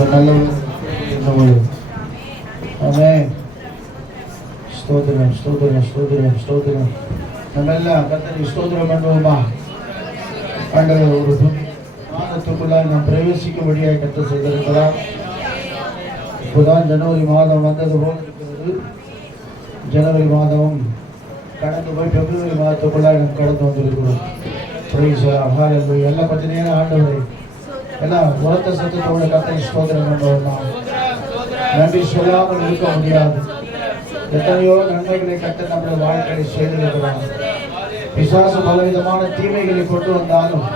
நல்ல ஆமென். ஸ்தோத்திரம் ஸ்தோத்திரம் ஸ்தோத்திரம் ஸ்தோத்திரம். நம்ம எல்லாம் கர்த்தரை ஸ்தோத்திரம் பண்ணுவோமா? ஆண்டவர் ஒரு மாதத்துக்குள்ளாக நாம் பிரவேசிக்கும்படியாக கர்த்தர் செய்திருக்கிறார். இப்போதான் ஜனவரி மாதம் வந்தது போல இருக்கிறது. ஜனவரி மாதம் கடந்து போய் பிப்ரவரி மாதத்துக்குள்ளாக நாம் கடந்து வந்திருக்கிறோம். எல்லாம் கொஞ்ச நேரம் ஆண்டவரை எல்லாம் உரத்த சத்தத்தோடு கர்த்தரை ஸ்தோத்திரம் பண்ணுவோமா? நன்றி சொல்லாமல் இருக்க முடியாது. எத்தனையோ நன்மைகளை கர்த்தர் நம்முடைய வாழ்க்கையை செய்திருக்கிறார். பிசாசு பலவிதமான தீமைகளை கொண்டு வந்தாலும்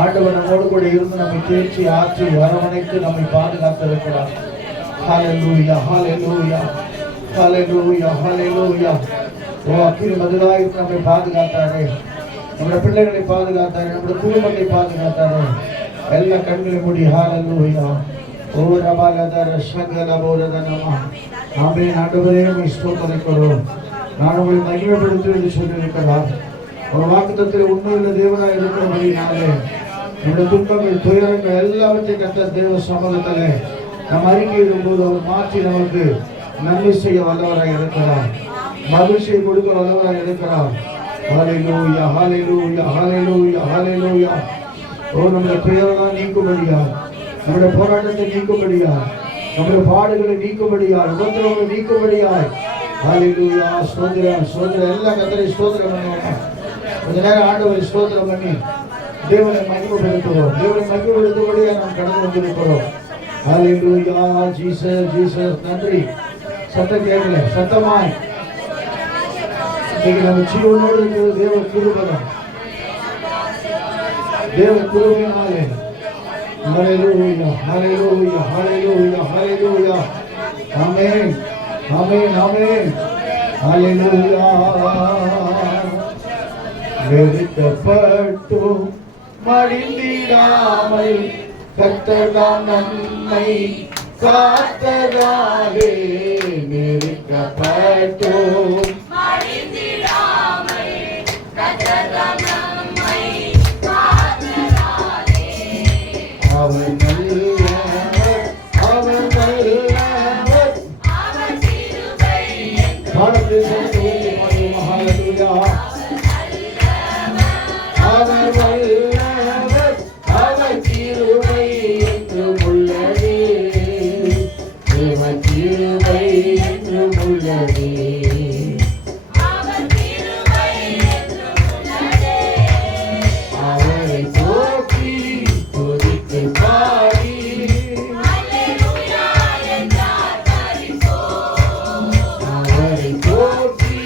ஆண்டவர் நம்மோடு கூட இருந்து நம்மை தேர்ச்சி ஆற்றி வரவணைத்து நம்மை பாதுகாத்திருக்கிறார். ஹல்லேலூயா ஹல்லேலூயா ஹல்லேலூயா ஹல்லேலூயா. ஓ அக்கினி மதுராய் நம்மை பாதுகாத்தாரே, நம்முடைய பிள்ளைகளை பாதுகாத்தாரே, நம்முடைய குடும்பத்தை பாதுகாத்தாரே. எல்லா கண்களை மூடி ஹல்லேலூயா. ஓ ரபாலதர ஸ்வங்கல போரதனமா. ஆமென். ஆண்டவரே உம்மை ஸ்தோத்திரிக்கிறோம். நான் உங்களை மகிமைப்படுத்தி என்று சொல்லியிருக்கிறார். ஒரு வாக்குத்தத்தத்தில் உண்மையுள்ள தேவனாய் இருக்கிறபடினாலே நம்முடைய துன்பங்கள் துயரங்கள் எல்லாவற்றையும் கர்த்தர் தேவ சமூகத்திலே நம் அறிக்கையிடும் போது அவர் மாற்றி நமக்கு நன்மை செய்ய வல்லவராய் இருக்கிறார். மகிழ்ச்சியை கொடுக்க வல்லவராய் இருக்கிறார். ஹல்லேலூயா ஹல்லேலூயா ஹல்லேலூயா ஹல்லேலூயா. ஓ நம்முடைய துயரெல்லாம் நீக்கும்படியா, நம்முடைய போராட்டத்தை நீக்கும்படியா, நம்முடைய பாடுகளை நீக்கும்படியா, உபத்திரவங்களை நீக்கும்படியாய். ஹல்லேலூயா. ஸ்தோத்திரம் ஸ்தோத்திரம். எல்லாம் கர்த்தரை ஸ்தோத்திரம் பண்ணுவாங்க. கொஞ்ச நேரம் ஆண்டவரை ஸ்தோத்திரம் பண்ணி தேவனை மகிமைப்படுத்துவோம். தேவனை மகிமைப்படுத்தும்படியா நாம் கடந்து வந்திருக்கிறோம். ஹல்லேலூயா. Jesus Jesus. நன்றி. சத்தம் கேட்கல, சத்தமாய் இன்னைக்கு நம்ம ஜீவனோடு இருக்கிறது தேவ கிருபைதான். தேவ கிருபையினாலே. ஹல்லேலூயா ஹல்லேலூயா ஹல்லேலூயா ஹல்லேலூயா. ஆமென் ஆமென் ஆமென். ஹல்லேலூயா. வெறுக்கப்பட்டும் மடிந்திடாமல் கர்த்தர்தாம் நம்மை காத்ததாலே. வெறுக்கப்பட்டும் மடிந்திடாமல் கர்த்தர்தாம் நம்மை காத்ததாலே. அவர் நல்லவர், அவர் நல்லவர், அவர் கிருபை என்றும் உள்ளதே. ஹல்லேலூயா. அவர் வல்லவர், அவர் கிருபை என்றும் உள்ளதே. அவர் கிருபை என்றும் உள்ளதே. அவர் கிருபை என்றும் உள்ளதே. அவரை போற்றி துதித்து பாடி ஹல்லேலூயா என்றார் பரிபூர்ண. அவரை போற்றி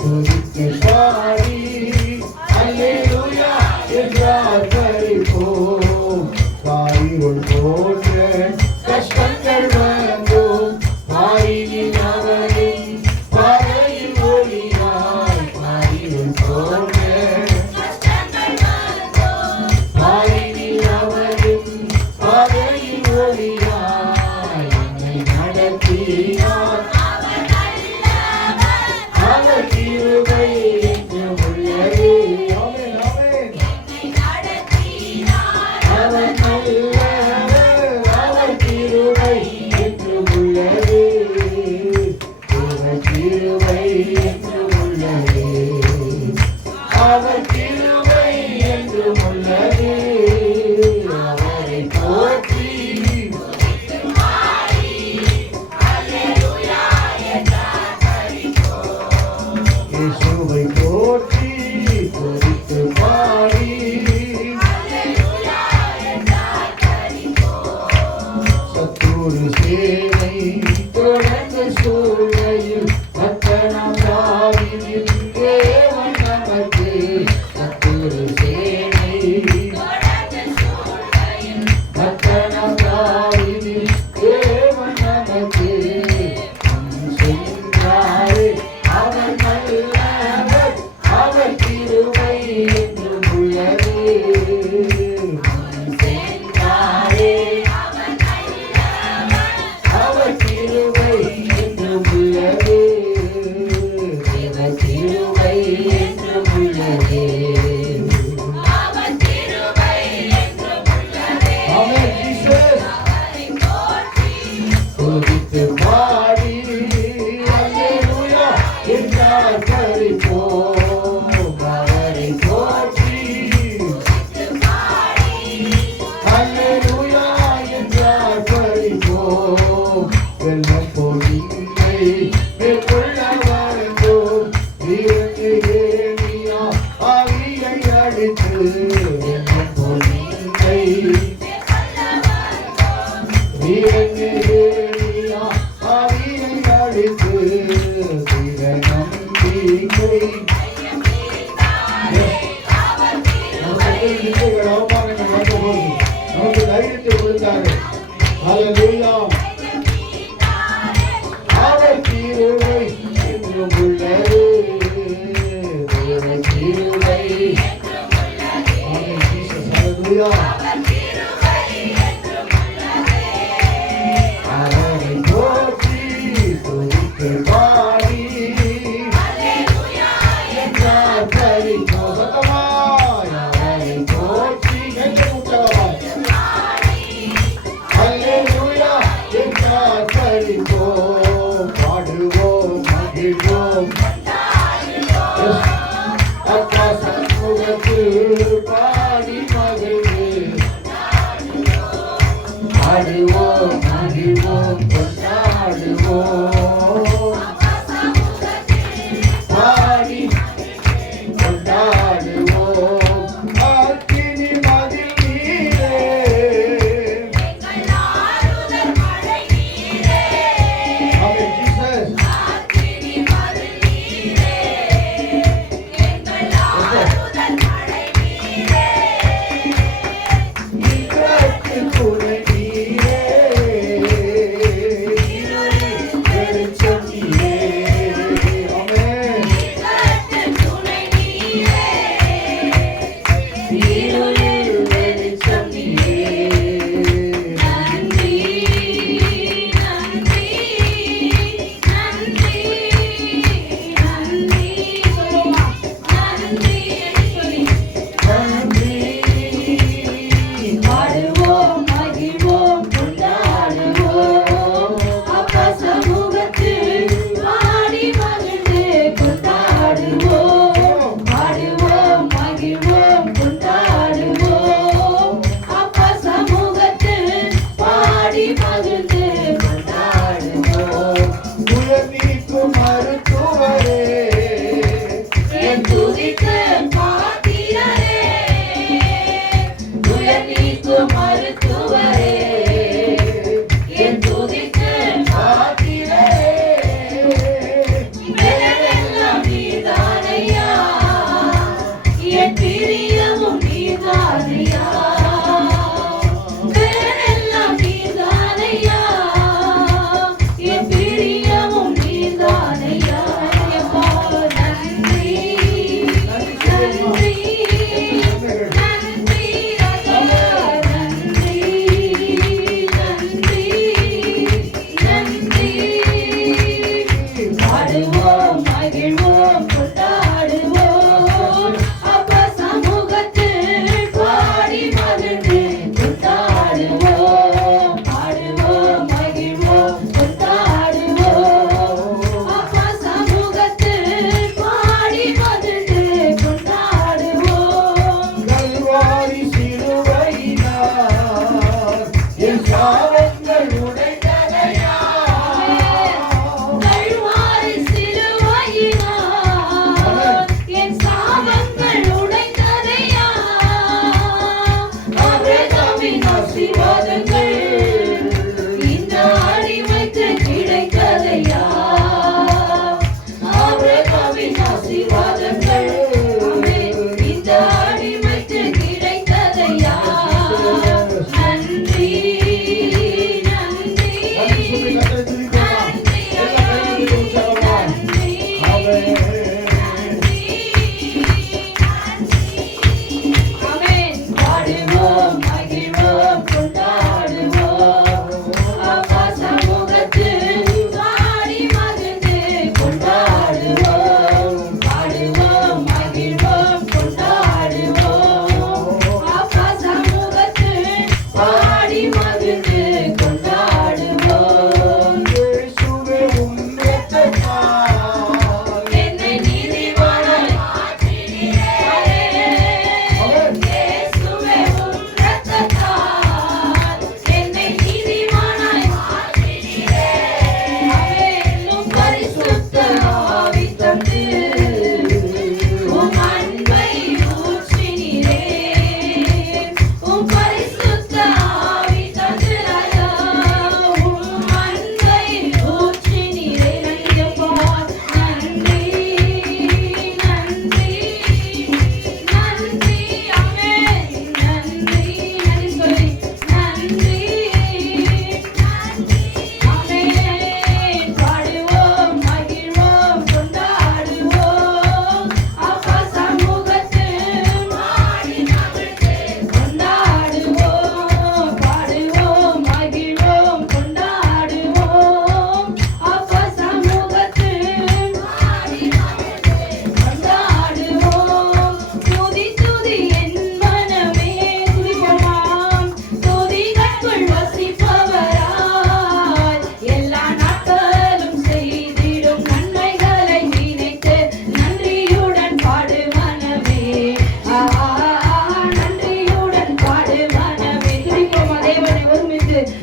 துதித்து பாடி ஹல்லேலூயா என்றார் பரிபூர்ண. காரிருள் போன்ற கஷ்டங்கள் வந்தோம், காரினில் அவரின் பாதையில் ஒளியாய். காரிருள் போன்ற கஷ்டங்கள் வந்தோம், காரினில் அவரின் பாதையில் ஒளியாய். என்னை நடத்தினார் அவர் நல்லவர், அவர் கிருபை என்றும் உள்ளதே. ஆமென் ஆமென். அவர் நல்லவர், அவர் கிருபை என்றும் உள்ளதே. அவர் கிருபை என்றும் உள்ளதே. அவர் கிருபை என்றும் உள்ளதே. அவரை போற்றி ஹல்லேலூயா என்றார் பரிபூர்ண. இயேசுவை போற்றி துதித்து பாடி ஹல்லேலூயா என்றார் பரிபூர்ண. சத்துரு சேனை தொடர்ந்து சூழ்நிலையில் பட்டணம் தாவீதின் தேவன் நமக்கு. சத்துரு சேனை தொடர்ந்து சூழ்நிலையில் பட்டணம் தாவீதின் தேவன் நமக்கு. சென்றாரே அவர் நல்லவர், அவர் கிருபை என்றும் உள்ளதே. சென்றாரே அவர் நல்லவர், அவர் கிருபை என்றும் உள்ளதே. வெள்ளம் போலிங்கை மேற்கொள்ள வாழ்ந்தோம் வீரனே ஏலியா ஆவியை அடித்து வெள்ளம் போலிங்கை வீரனே ஏலியா ஆவியை அடித்து வீர நம்பிக்கை நமக்கு தைரியத்தை கொடுத்தாரு. ஹல்லேலூயா. அவர் கிருபை என்றும் உள்ளது. அவர் கிருபை. Amen Jesus. ஹல்லேலூயா. அவரை போற்றி துதித்து பாடி என்றார் பரிபூரணமாய். அவரை போற்றி என்று உச்சமாய் ஹல்லேலூயா என்றார் பரிபூரணம். பாடுவோம் மகிழ்வோம் அப்பா சமூகத்தில் பாடி மகிழ்வு பாடுவோம் மகிழ்வோம் கொண்டாடுவோம் பாடி கொண்டாடுவோம். அக்கினி மதில் நீரே ஆமென் ஜீசஸ். இன்றைக்கு துணை நீரே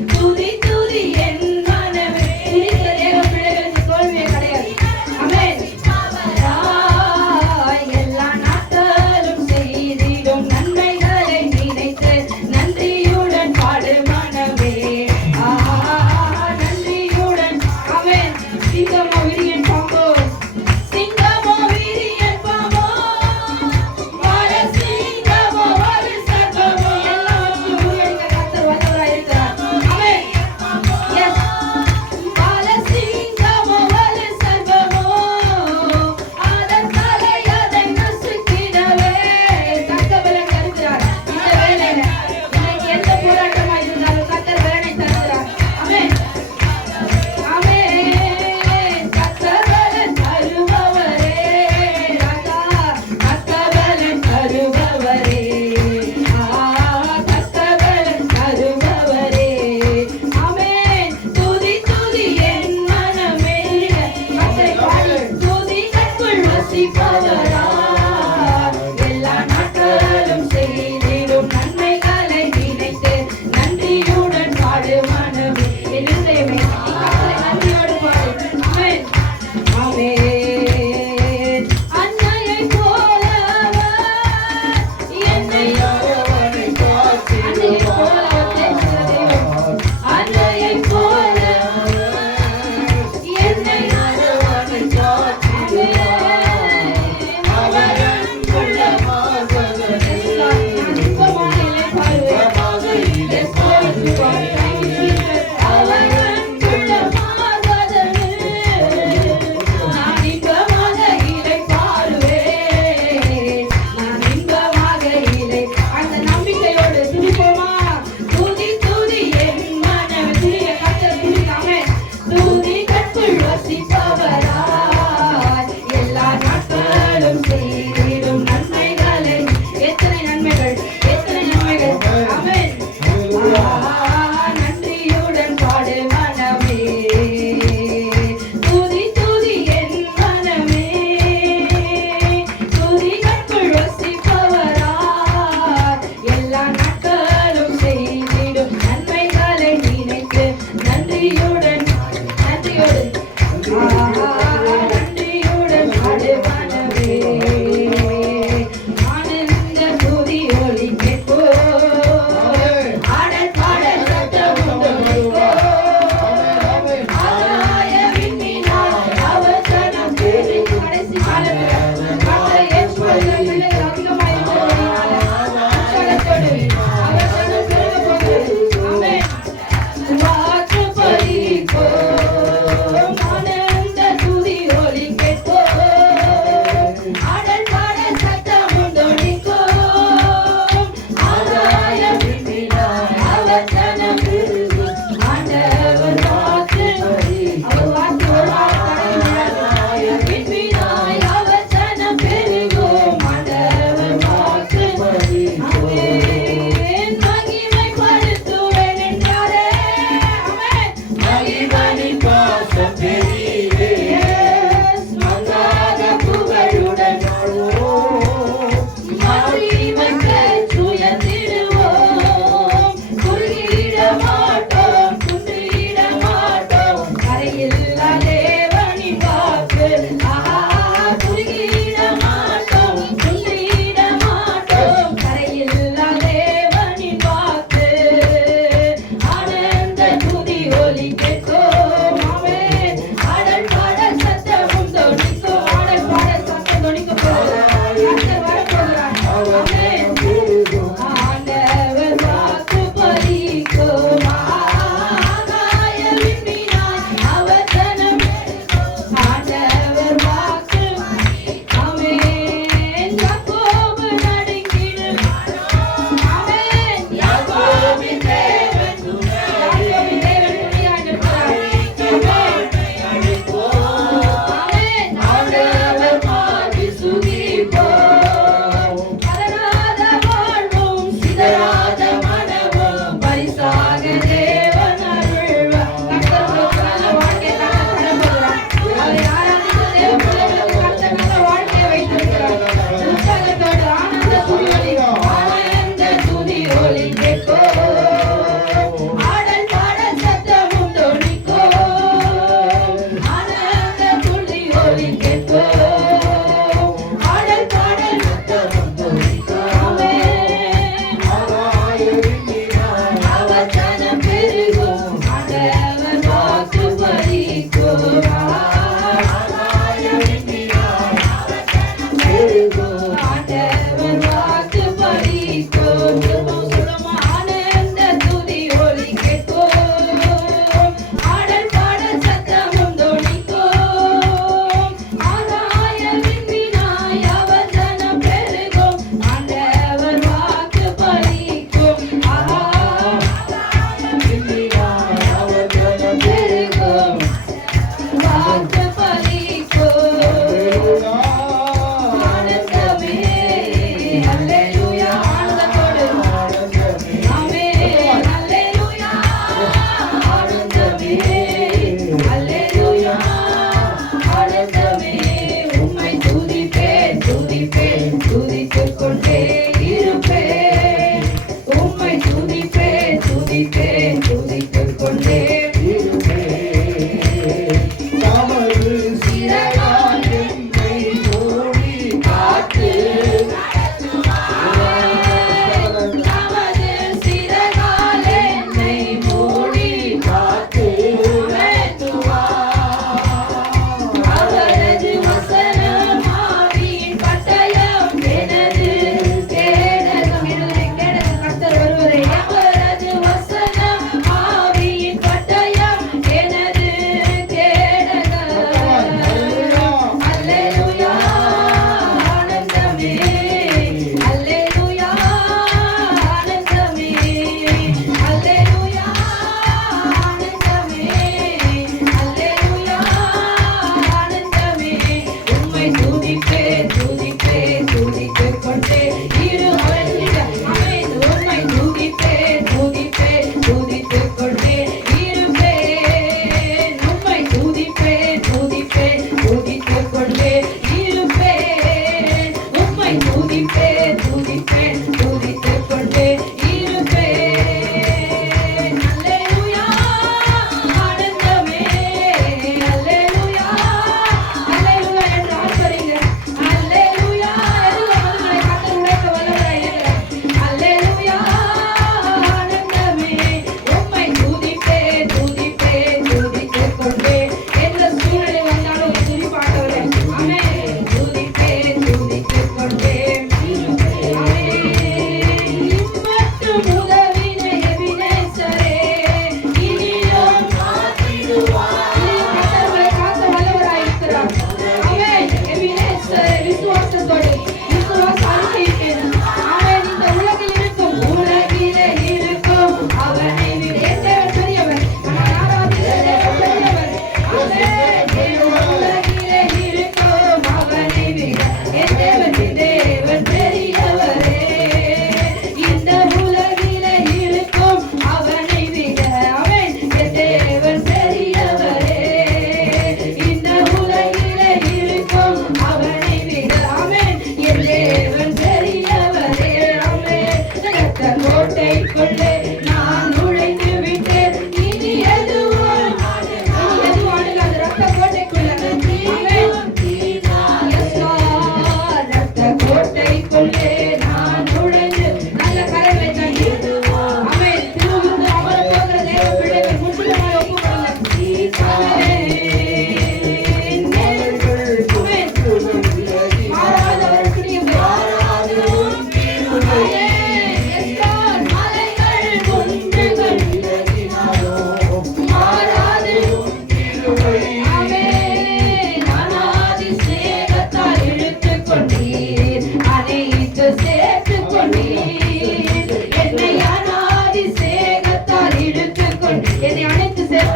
துதி துதி என் மனமே. துதித்த தேவ பிள்ளைகளுக்கு தோல்வியே கிடையாது. ஆமென். எல்லா நாட்களும் செய்திடும் நன்மைகளை நினைத்து நன்றியுடன் பாடு மனமே. நன்றியுடன். ஆமென். சிங்கமோ விரியன் பாம்போ, சிங்கமோ விரியன் பாம்போ, வாழ சிங்கமோ ஒரு சர்வமோ, எல்லாவற்றையும் முறியடிக்க கர்த்தர் வல்லவராய் இருக்கிறார். ஆமென்.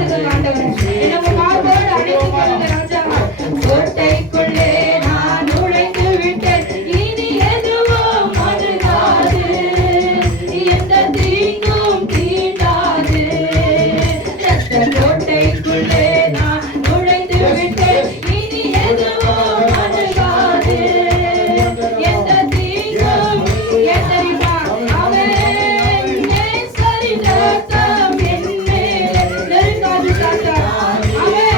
பார்த்துக்கோங்க ஆண்டவரே. என்னை உங்க மார்போடு அணைத்துக் கொள்ளுங்க ராஜா. கோட்டைக்குள்ளே நான் நுழைந்து விட்டேன், இனி எதுவும் அணுகாது, எந்த தீங்கும் தீண்டாது. ரத்த கோட்டைக்குள்ளே நான் நுழைந்து விட்டேன், இனி எதுவும் அணுகாது, எந்த தீங்கும் எத்தரிமா. அவன் நேசரின் ரத்தம் என் மேலே நெருங்காது ராஜா. அவன்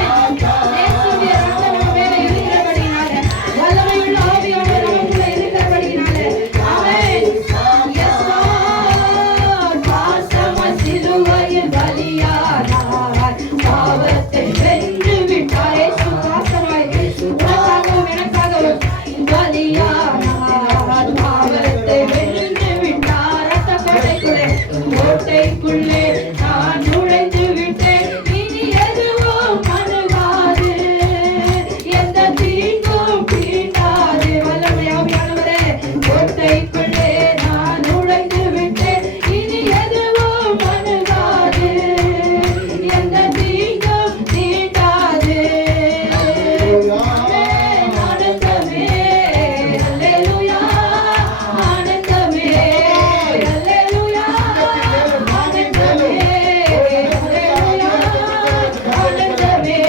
இயேசுவின் ரத்தம் நம்ம மேலே இருக்கிறபடினாலே, வல்லமையுள்ள ஆவியானவர் நமக்குள்ள இருக்கிறபடினாலே, அவன் yes Lord, பாசமாய் சிலுவையில் பலியானார், பாவத்தை வென்று விட்டார். இயேசு பாசமாய் உனக்காகவும் எனக்காகவும் பலியானார், பாவத்தை வென்று விட்டார். ரத்த கோட்டைக்குள்ளே நான் நுழைந்து விட்டேன், இனி எதுவும் அணுகாது, எந்த தீங்கும் தீண்டாது. வல்லமை ஆவியானவரே, கோட்டைக்குள்ளே நான் நுழைந்து விட்டேன், இனி எதுவும் அணுகாது, எந்த தீங்கும் தீண்டாது. ஆமென். ஆனந்தமே அல்லேலூயா, ஆனந்தமே அல்லேலூயா, ஆனந்தமே அல்லேலூயா, ஆனந்தமே.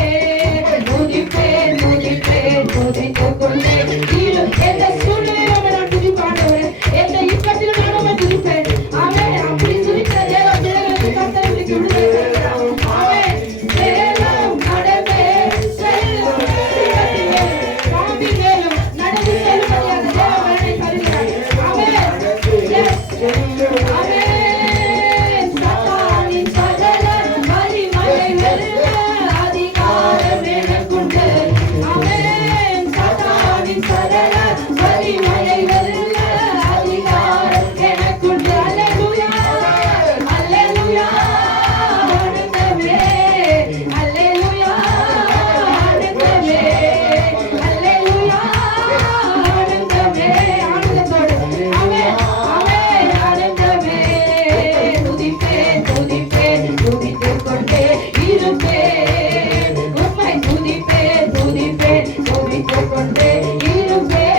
துதிப்பேன் துதிப்பேன் துதித்துக் கொண்டே இரு. எந்த சூழ்நிலையிலும் நான் துதிப்பேன் ஆண்டவரே, எந்த இக்கட்டிலும் நான் உம்மை துதிப்பேன். ஆமென். அப்படி துதித்த தேவ பிள்ளைகளுக்கு கர்த்தர் இன்றைக்கு விடுதலை தருகிறார். ஆமென். மேலும் நடந்தே செல்லும், சிங்கத்தின் மேலும் பாம்பின் மேலும் நடந்து செல்லும்படியாக தேவ பலனை தருகிறார். ஆமென். Yes. ஆமென். சாத்தானின் சகல வலிமையை வெல்ல அதிகாரம் எனக்குண்டு. ஆமென். சாத்தானின் சகல வலிமையை வெல்ல அதிகாரம் எனக்குண்டு. அல்லேலூயா, அல்லேலூயா, ஆனந்தமே, அல்லேலூயா, ஆனந்தமே, அல்லேலூயா, ஆனந்தமே. ஆனந்தத்தோடு ஆமென், ஆமென், ஆனந்தமே. துதிப்பேன் துதிப்பேன் துதித்துக் கொண்டே இருப்பேன், உம்மை துதிப்பேன் துதிப்பேன் துதித்துக் கொண்டே இருப்பேன்.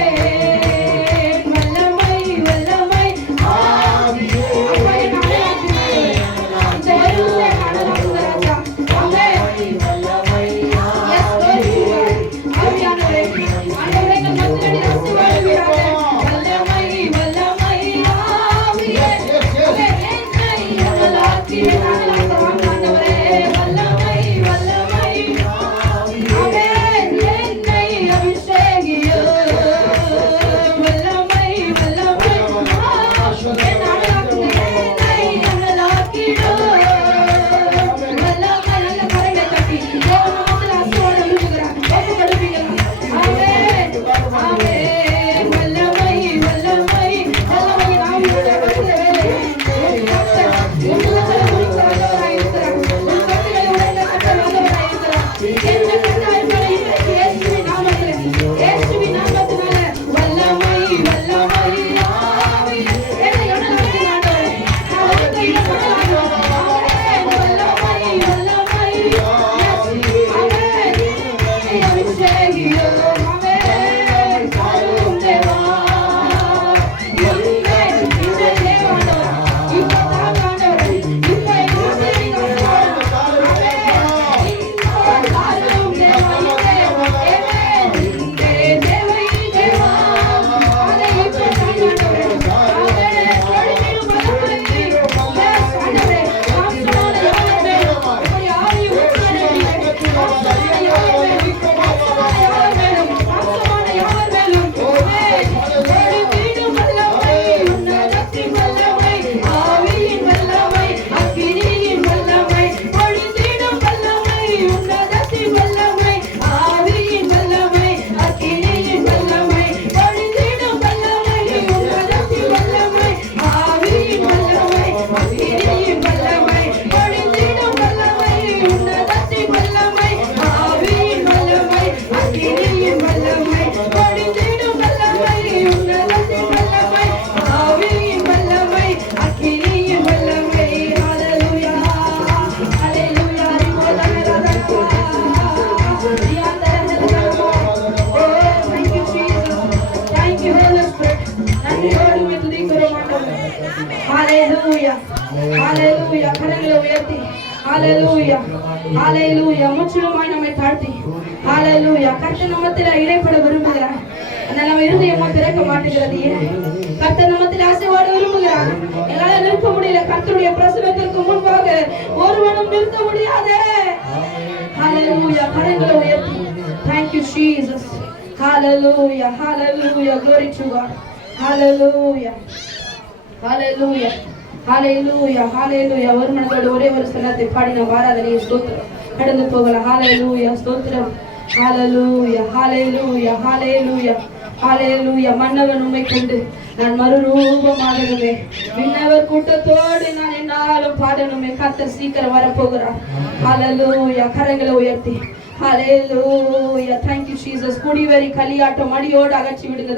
வல்லமை வல்லமை ஆவியே. அப்பா, என்னை அழைக்கிறீர். இந்த எருசலேம் அழகாக்குங்க ராஜா. ஆமென். Yes, glory to God. ஆவியானவரே, ஆண்டவரே, எங்கள் மத்தியிலே ரசி வாழுவீராக. வல்லமை வல்லமை ஆவியே. ஆமென். என்னை அனலாக்கியே அனலாக்குவாங்க ஆண்டவரே. வல்லமை வல்லமை ஆமென். என்னை அபிஷேகியும். வல்லமை வல்லமை என்னை அனலாக்குங்க. என்னை அனலாக்கிடும். வல்லமை. நல்ல கரங்களை தட்டி தேவநாமத்தில் ஆசீர்வாதம் விரும்புகிறார். ஒப்பு கொடுப்பீங்களா? ஆமென், ஆமென். வல்லமை வல்லமை வல்லமையின் ஆவியோட வருகிற வேளையில் உன் கர்த்தர் உன் உள்ளங்களை குறித்து வல்லவராய் இருக்கிறார். உன் கட்டுகளை உடைக்க கர்த்தர் வல்லவராய் இருக்கிறார். எந்த கட்டாயங்களை இன்றைக்கு இயேசுவின் நாமத்திலே, இயேசுவின் நாமத்தினாலே வல்லமை வல்லமை ஆவியே என்னை அனலாக்குங்க ஆண்டவரே. நான் உனக்கு இடப்படலாம். ஆமென். வல்லமை வல்லமை ஆமென். என்னை அபிஷேகியும். ஆமென். தாரும் தேவா, இங்கே இந்த தேவாண்டவர், இப்போ தாங்க ஆண்டவரே, இப்போ எங்கள் மத்தியில் நீங்க ஆசீர்வாதம். ஆமென். இப்போ தாரும் தேவா, இங்கே ஆமென். இங்கே தேவை தேவா, அதை இப்போ தாங்க ஆண்டவரே. ஆமென். தொழுகையிலும் பலப்படுத்தி, yes, ஆண்டவரே, மாம்சமான யாவரும் இப்படி ஆவியும் உற்சாகம் ஹalleluya ஹalleluya முற்றிலுமாய் நம்மை தாழ்த்தி ஹalleluya கர்த்தர் நாமத்தில் இடைப்பட விரும்புகிறார். ஆனால் நம்ம இருதயமோ திறக்க மாட்டேங்கிறது. கர்த்தர் நாமத்தில் ஆசீர்வாத விரும்புகிறார். எங்களால நிற்க முடியல. கர்த்தருடைய பிரசன்னத்திற்கு முன்பாக ஒருவனும் நிற்க முடியாது. ஹalleluya கரங்களை உயர்த்தி thank you Jesus. Hallelujah, hallelujah, glory to God. Hallelujah, hallelujah, hallelujah, hallelujah. ஒரு மனதோடு ஒரே ஒரு சரணத்தை பாடி நாம் ஆராதனையை ஸ்தோத்திரம் கடந்து போகலாம். Hallelujah, ஸ்தோத்திரம். Hallelujah, hallelujah, hallelujah, hallelujah. மன்னவன் உம்மை கண்டு நான் மறுரூபமாகணுமே, விண்ணவர் கூட்டத்தோடு நான் என்னாலும் பாடணுமே. கர்த்தர் சீக்கிரம் வரப்போகிறார். Hallelujah, கரங்களை உயர்த்தி Hallelujah. Thank you Jesus. குடிவெறி களியாட்டம் அடியோடு அகற்றி விடுங்க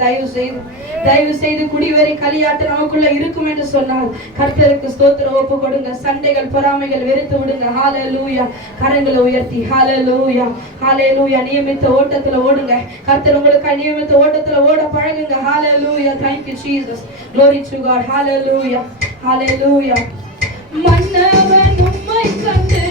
தயவு செய்து குடிவெறி களியாட்டம் நமக்குள்ள இருக்கும் என்று சொன்னால் கர்த்தருக்கு ஸ்தோத்திரம் ஒப்பு கொடுங்க. சண்டைகள் பொறாமைகள் வெறுத்து விடுங்க. Hallelujah. கரங்களை உயர்த்தி Hallelujah, Hallelujah. நியமித்த ஓட்டத்துல ஓடுங்க. கர்த்தர் உங்களுக்கு நியமித்த ஓட்டத்துல ஓட பழகுங்க. Hallelujah. Thank you Jesus. Glory to God. Hallelujah, Hallelujah. மன்னவன் உம்மை கண்டு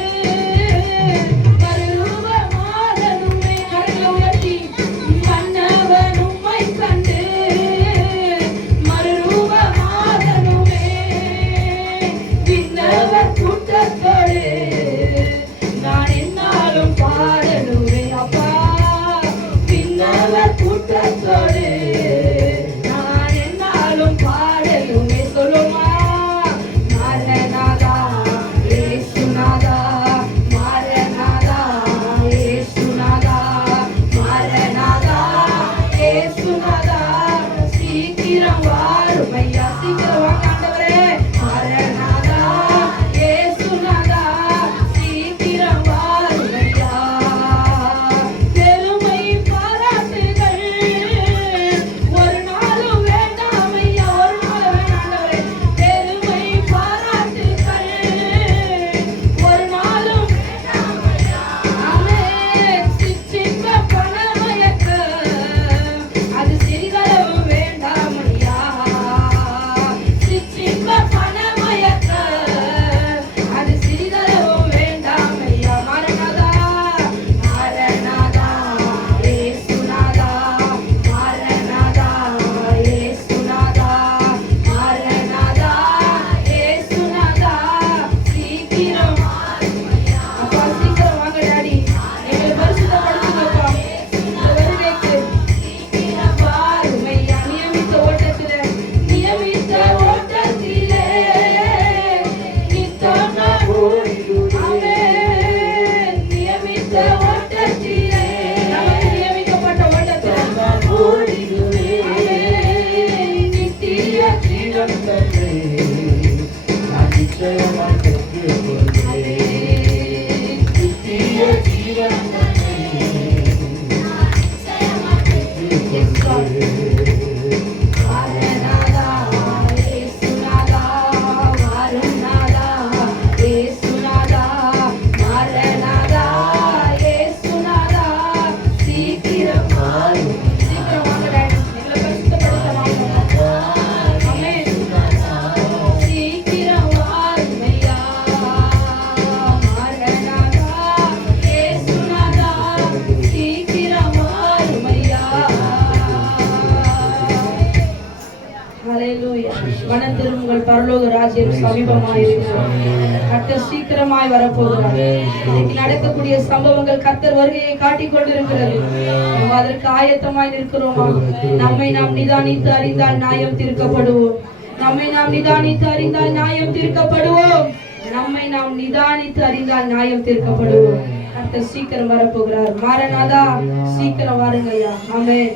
உங்கள் பரலோக ராஜ்யம் சமீபமாய் இருக்கிறது. கர்த்தர் சீக்கிரமாய் வரப்போகிறார். நடக்கக்கூடிய சம்பவங்கள் கர்த்தர் வருகையை காட்டிக் கொண்டிருக்கிறது. அதற்கு ஆயத்தமாய் நிற்கிறோமா? நம்மை நாம் நிதானித்து அறிந்தால் நியாயம் தீர்க்கப்படுவோம். நம்மை நாம் நிதானித்து அறிந்தால் நியாயம் தீர்க்கப்படுவோம். நம்மை நாம் நிதானித்து அறிந்தால் நியாயம் தீர்க்கப்படுவோம். கர்த்தர் சீக்கிரம் வரப்போகிறார். மாரநாதா, சீக்கிரம் வாருங்கய்யா. ஆமென்.